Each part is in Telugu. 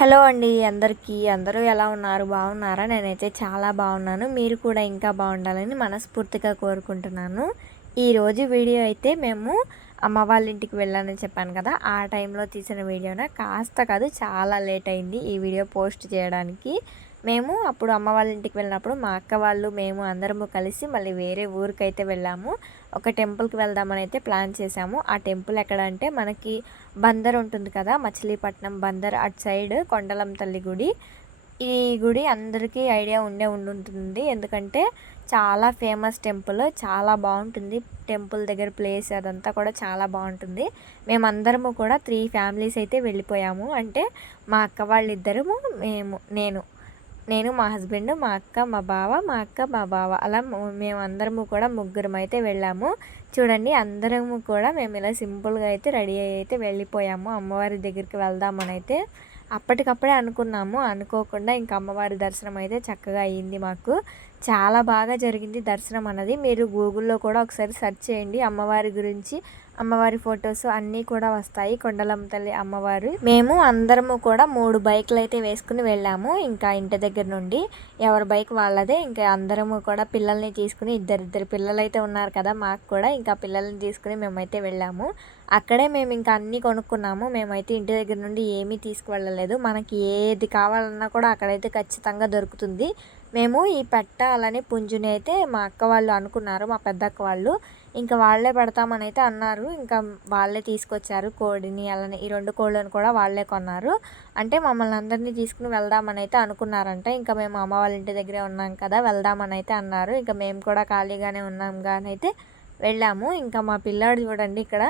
హలో అండి అందరికీ. అందరూ ఎలా ఉన్నారు? బాగున్నారా? నేనైతే చాలా బాగున్నాను. మీరు కూడా ఇంకా బాగుండాలని మనస్ఫూర్తిగా కోరుకుంటున్నాను. ఈరోజు వీడియో అయితే మేము అమ్మ వాళ్ళ ఇంటికి వెళ్ళానని చెప్పాను కదా, ఆ టైంలో తీసిన వీడియోన కాస్త కాదు చాలా లేట్ అయింది ఈ వీడియో పోస్ట్ చేయడానికి. మేము అప్పుడు అమ్మ వాళ్ళ ఇంటికి వెళ్ళినప్పుడు మా అక్క వాళ్ళు మేము అందరము కలిసి మళ్ళీ వేరే ఊరికైతే వెళ్ళాము. ఒక టెంపుల్కి వెళ్దామని అయితే ప్లాన్ చేసాము. ఆ టెంపుల్ ఎక్కడ అంటే మనకి బందర్ ఉంటుంది కదా, మచిలీపట్నం బందర్ అటు సైడ్ కొండలం తల్లి గుడి. ఈ గుడి అందరికీ ఐడియా ఉండుంటుంది, ఎందుకంటే చాలా ఫేమస్ టెంపుల్, చాలా బాగుంటుంది. టెంపుల్ దగ్గర ప్లేస్ అదంతా కూడా చాలా బాగుంటుంది. మేమందరము కూడా 3 ఫ్యామిలీస్ అయితే వెళ్ళిపోయాము. అంటే మా అక్క వాళ్ళిద్దరము, నేను మా హస్బెండ్, మా అక్క మా బావ, మా అక్క మా బావ, అలా మేమందరము కూడా ముగ్గురం అయితే వెళ్ళాము. చూడండి అందరము కూడా మేము ఇలా సింపుల్గా అయితే రెడీ అయ్యి అయితే వెళ్ళిపోయాము అమ్మవారి దగ్గరికి వెళ్దామని అయితే. అప్పటికప్పుడే అనుకున్నాము, అనుకోకుండా ఇంకా అమ్మవారి దర్శనం అయితే చక్కగా అయ్యింది మాకు. చాలా బాగా జరిగింది దర్శనం అన్నది. మీరు గూగుల్లో కూడా ఒకసారి సెర్చ్ చేయండి అమ్మవారి గురించి, అమ్మవారి ఫొటోస్ అన్నీ కూడా వస్తాయి. కొండలమ్మ తల్లి అమ్మవారు. మేము అందరము కూడా 3 బైకులు అయితే వేసుకుని వెళ్ళాము. ఇంకా ఇంటి దగ్గర నుండి ఎవరి బైక్ వాళ్ళదే. ఇంకా అందరము కూడా పిల్లల్ని తీసుకుని, ఇద్దరిద్దరు పిల్లలు అయితే ఉన్నారు కదా మాకు కూడా, ఇంకా పిల్లల్ని తీసుకుని మేమైతే వెళ్ళాము. అక్కడే మేము ఇంకా అన్నీ కొనుక్కున్నాము. మేమైతే ఇంటి దగ్గర నుండి ఏమీ తీసుకువెళ్ళలేదు. మనకి ఏది కావాలన్నా కూడా అక్కడైతే ఖచ్చితంగా దొరుకుతుంది. మేము ఈ పెట్ట అలానే పుంజుని అయితే మా అక్క వాళ్ళు అనుకున్నారు, మా పెద్దక్క వాళ్ళు. ఇంకా వాళ్ళే పెడతామని అయితే అన్నారు. ఇంకా వాళ్ళే తీసుకొచ్చారు కోడిని, అలానే ఈ 2 కోళ్ళను కూడా వాళ్ళే కొన్నారు. అంటే మమ్మల్ని అందరినీ తీసుకుని వెళ్దామని అయితే అనుకున్నారంట. ఇంకా మేము అమ్మ వాళ్ళ ఇంటి దగ్గరే ఉన్నాం కదా, వెళ్దామని అయితే అన్నారు. ఇంకా మేము కూడా ఖాళీగానే ఉన్నాం కానీ అయితే వెళ్ళాము. ఇంకా మా పిల్లాడు చూడండి ఇక్కడ,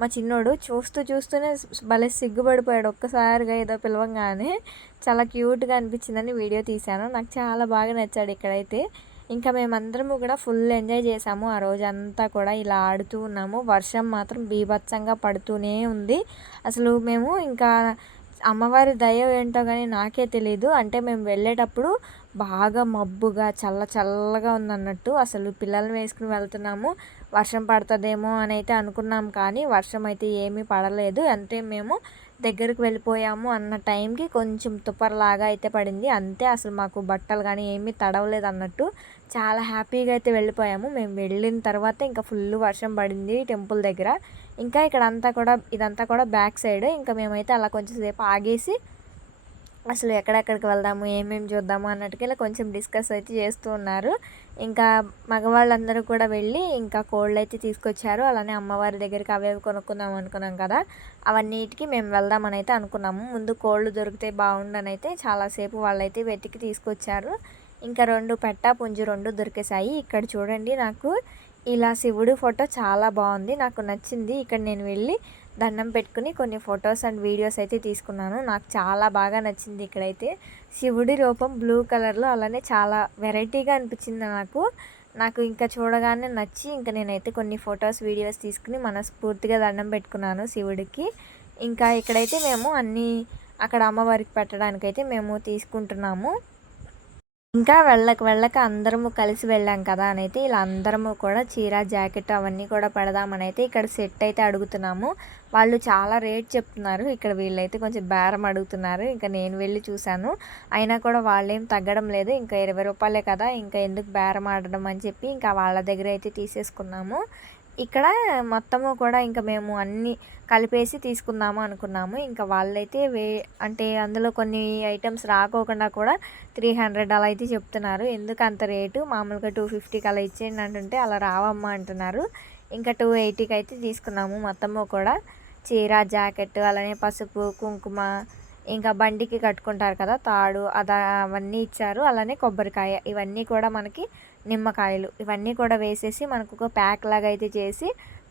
మా చిన్నోడు చూస్తూనే భలే సిగ్గుపడిపోయాడు. ఒక్కసారిగా ఏదో పిలవంగానే చాలా క్యూట్గా అనిపించిందని వీడియో తీశాను. నాకు చాలా బాగా నచ్చాడు ఇక్కడైతే. ఇంకా మేమందరము కూడా ఫుల్ ఎంజాయ్ చేసాము. ఆ రోజంతా కూడా ఇలా ఆడుతూ ఉన్నాము. వర్షం మాత్రం బీభత్సంగా పడుతూనే ఉంది. అసలు మేము ఇంకా అమ్మవారి దయ ఏంటో కానీ నాకే తెలీదు. అంటే మేము వెళ్ళేటప్పుడు బాగా మబ్బుగా చల్లగా ఉందన్నట్టు. అసలు పిల్లల్ని వేసుకుని వెళ్తున్నాము, వర్షం పడుతుందేమో అని అయితే అనుకున్నాం, కానీ వర్షం అయితే ఏమీ పడలేదు. అంతే మేము దగ్గరికి వెళ్ళిపోయాము అన్న టైంకి కొంచెం తుపర్లాగా అయితే పడింది అంతే. అసలు మాకు బట్టలు కానీ ఏమీ తడవలేదు అన్నట్టు చాలా హ్యాపీగా అయితే వెళ్ళిపోయాము. మేము వెళ్ళిన తర్వాత ఇంకా ఫుల్ వర్షం పడింది టెంపుల్ దగ్గర. ఇంకా ఇక్కడ ఇదంతా కూడా బ్యాక్ సైడ్. ఇంకా మేమైతే అలా కొంచెం సేపు ఆగేసి అసలు ఎక్కడెక్కడికి వెళ్దాము, ఏమేమి చూద్దాము అన్నట్టుగా ఇలా కొంచెం డిస్కస్ అయితే చేస్తూ ఉన్నారు. ఇంకా మగవాళ్ళందరూ కూడా వెళ్ళి ఇంకా కోళ్ళు అయితే తీసుకొచ్చారు. అలానే అమ్మవారి దగ్గరికి అవి కొనుక్కుందాం అనుకున్నాం కదా, అవన్నిటికి మేము వెళ్దామని అయితే అనుకున్నాము. ముందు కోళ్ళు దొరికితే బాగుండని అయితే చాలాసేపు వాళ్ళైతే వెతికి తీసుకొచ్చారు. ఇంకా 2 పెట్ట పుంజు 2 దొరికేసాయి. ఇక్కడ చూడండి, నాకు ఇలా శివుడి ఫోటో చాలా బాగుంది, నాకు నచ్చింది. ఇక్కడ నేను వెళ్ళి దండం పెట్టుకుని కొన్ని ఫొటోస్ అండ్ వీడియోస్ అయితే తీసుకున్నాను. నాకు చాలా బాగా నచ్చింది. ఇక్కడైతే శివుడి రూపం బ్లూ కలర్లో అలానే చాలా వెరైటీగా అనిపించింది నాకు ఇంకా చూడగానే నచ్చి ఇంకా నేనైతే కొన్ని ఫొటోస్ వీడియోస్ తీసుకుని మనస్ఫూర్తిగా దండం పెట్టుకున్నాను శివుడికి. ఇంకా ఇక్కడైతే మేము అన్నీ అక్కడ అమ్మవారికి పెట్టడానికైతే మేము తీసుకుంటున్నాము. ఇంకా వెళ్ళక అందరము కలిసి వెళ్ళాం కదా అని అయితే ఇలా అందరము కూడా చీర జాకెట్ అవన్నీ కూడా పెడదామని అయితే ఇక్కడ సెట్ అయితే అడుగుతున్నాము. వాళ్ళు చాలా రేట్ చెప్తున్నారు. ఇక్కడ వీళ్ళైతే కొంచెం బేరం అడుగుతున్నారు. ఇంకా నేను వెళ్ళి చూశాను, అయినా కూడా వాళ్ళేం తగ్గడం లేదు. ఇంకా 20 రూపాయలే కదా, ఇంకా ఎందుకు బేరం ఆడడం అని చెప్పి ఇంకా వాళ్ళ దగ్గర అయితే తీసేసుకున్నాము. ఇక్కడ మొత్తము కూడా ఇంకా మేము అన్నీ కలిపేసి తీసుకుందాము అనుకున్నాము. ఇంకా వాళ్ళైతే అంటే అందులో కొన్ని ఐటమ్స్ రాకోకుండా కూడా 300 అలా అయితే చెప్తున్నారు. ఎందుకు అంత రేటు, మామూలుగా 250కి అలా ఇచ్చేయండి అంటుంటే అలా రావమ్మా అంటున్నారు. ఇంకా 280కి అయితే తీసుకున్నాము మొత్తము కూడా. చీర జాకెట్ అలానే పసుపు కుంకుమ, ఇంకా బండికి కట్టుకుంటారు కదా తాడు, అవన్నీ ఇచ్చారు. అలానే కొబ్బరికాయ, ఇవన్నీ కూడా మనకి నిమ్మకాయలు, ఇవన్నీ కూడా వేసేసి మనకు ఒక ప్యాక్ లాగా అయితే చేసి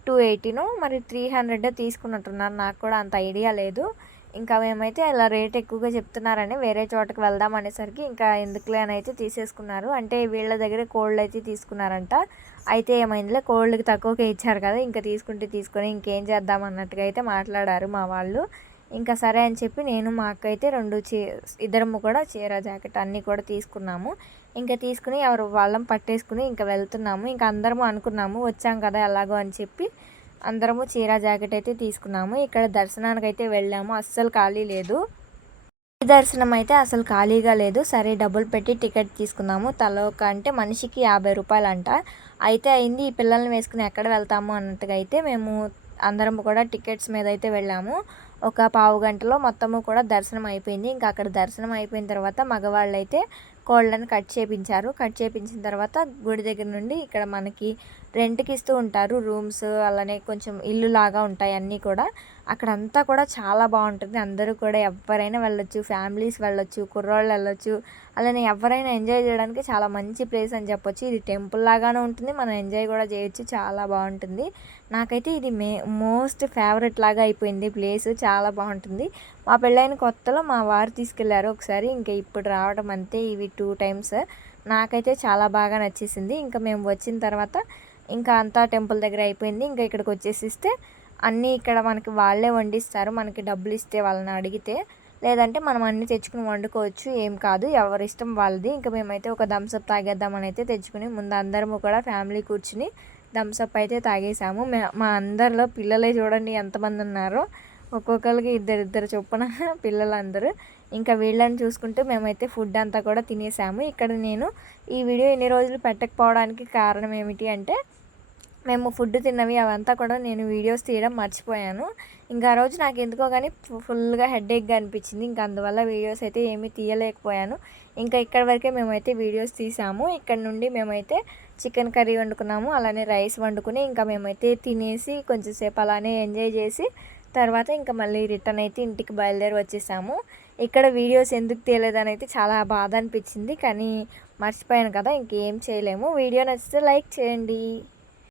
280 మరి 300 తీసుకున్నట్టున్నారు. నాకు కూడా అంత ఐడియా లేదు. ఇంకా మేమైతే ఇలా రేట్ ఎక్కువగా చెప్తున్నారని వేరే చోటకి వెళ్దాం అనేసరికి ఇంకా ఎందుకులే అని అయితే తీసేసుకున్నారు. అంటే వీళ్ళ దగ్గర కోళ్ళు అయితే తీసుకున్నారంట. అయితే ఏమైందిలే, కోళ్ళకి తక్కువకే ఇచ్చారు కదా, ఇంకా తీసుకొని ఇంకేం చేద్దాం అన్నట్టుగా అయితే మాట్లాడారు మా వాళ్ళు. ఇంకా సరే అని చెప్పి నేను మా అక్క అయితే ఇద్దరము కూడా చీర జాకెట్ అన్నీ కూడా తీసుకున్నాము. ఇంకా తీసుకుని ఎవరు వాళ్ళం పట్టేసుకుని ఇంకా వెళ్తున్నాము. ఇంకా అందరము అనుకున్నాము వచ్చాం కదా ఎలాగో అని చెప్పి అందరము చీర జాకెట్ అయితే తీసుకున్నాము. ఇక్కడ దర్శనానికి అయితే వెళ్ళాము, అస్సలు ఖాళీ లేదు. ఈ దర్శనం అయితే అసలు ఖాళీగా లేదు. సరే డబ్బులు పెట్టి టికెట్ తీసుకుందాము. తలోక అంటే మనిషికి 50 రూపాయలంట. అయితే అయింది. ఈ పిల్లల్ని వేసుకుని ఎక్కడ వెళ్తాము అన్నట్టుగా అయితే మేము అందరం కూడా టికెట్స్ మీద అయితే వెళ్ళాము. ఒక పావు గంటలో మొత్తము కూడా దర్శనం అయిపోయింది. ఇంకా అక్కడ దర్శనం అయిపోయిన తర్వాత మగవాళ్ళైతే కోళ్ళని కట్ చేపించారు. కట్ చేపించిన తర్వాత గుడి దగ్గర నుండి ఇక్కడ మనకి రెంట్‌కి ఇస్తూ ఉంటారు రూమ్స్. అలానే కొంచెం ఇల్లు లాగా ఉంటాయి అన్నీ కూడా. అక్కడంతా కూడా చాలా బాగుంటుంది. అందరూ కూడా ఎవ్వరైనా వెళ్ళొచ్చు, ఫ్యామిలీస్ వెళ్ళొచ్చు, కుర్రోళ్ళు వెళ్ళొచ్చు. అలానే ఎవరైనా ఎంజాయ్ చేయడానికి చాలా మంచి ప్లేస్ అని చెప్పొచ్చు. ఇది టెంపుల్ లాగానే ఉంటుంది, మనం ఎంజాయ్ కూడా చేయొచ్చు, చాలా బాగుంటుంది. నాకైతే ఇది మోస్ట్ ఫేవరెట్ లాగా అయిపోయింది ప్లేస్, చాలా బాగుంటుంది. మా పెళ్ళైన కొత్తలో మా వారు తీసుకెళ్లారు ఒకసారి, ఇంకా ఇప్పుడు రావడం అంతే, ఇవి 2 టైమ్స్. నాకైతే చాలా బాగా నచ్చేసింది. ఇంకా మేము వచ్చిన తర్వాత ఇంకా అంతా టెంపుల్ దగ్గర అయిపోయింది. ఇంకా ఇక్కడికి వచ్చేసిస్తే అన్నీ ఇక్కడ మనకి వాళ్ళే వండిస్తారు. మనకి డబ్బులు ఇస్తే వాళ్ళని అడిగితే, లేదంటే మనం అన్నీ తెచ్చుకుని వండుకోవచ్చు, ఏం కాదు, ఎవరి ఇష్టం వాళ్ళది. ఇంకా మేమైతే ఒక థమ్స్అప్ తాగేద్దామని అయితే తెచ్చుకుని ముందు అందరము కూడా ఫ్యామిలీ కూర్చుని థమ్స్అప్ అయితే తాగేసాము. మా అందరిలో పిల్లలే చూడండి ఎంతమంది ఉన్నారో, ఒక్కొక్కరికి ఇద్దరిద్దరు చొప్పున పిల్లలందరూ. ఇంకా వీళ్ళని చూసుకుంటూ మేమైతే ఫుడ్ అంతా కూడా తినేసాము. ఇక్కడ నేను ఈ వీడియో ఇన్ని రోజులు పెట్టకపోవడానికి కారణం ఏమిటి అంటే, మేము ఫుడ్ తిన్నవి అవంతా కూడా నేను వీడియోస్ తీయడం మర్చిపోయాను. ఇంకా ఆ రోజు నాకు ఎందుకో కానీ ఫుల్గా హెడేక్గా అనిపించింది. ఇంకా అందువల్ల వీడియోస్ అయితే ఏమీ తీయలేకపోయాను. ఇంకా ఇక్కడ వరకే మేమైతే వీడియోస్ తీసాము. ఇక్కడ నుండి మేమైతే చికెన్ కర్రీ వండుకున్నాము, అలానే రైస్ వండుకుని ఇంకా మేమైతే తినేసి కొంచెం సేపు అలానే ఎంజాయ్ చేసి తర్వాత ఇంకా మళ్ళీ రిటర్న్ అయితే ఇంటికి బయలుదేరి వచ్చేసాము. ఇక్కడ వీడియోస్ ఎందుకు తీయలేదని అయితే చాలా బాధ అనిపించింది, కానీ మర్చిపోయాను కదా, ఇంకేం చేయలేము. వీడియో నచ్చితే లైక్ చేయండి.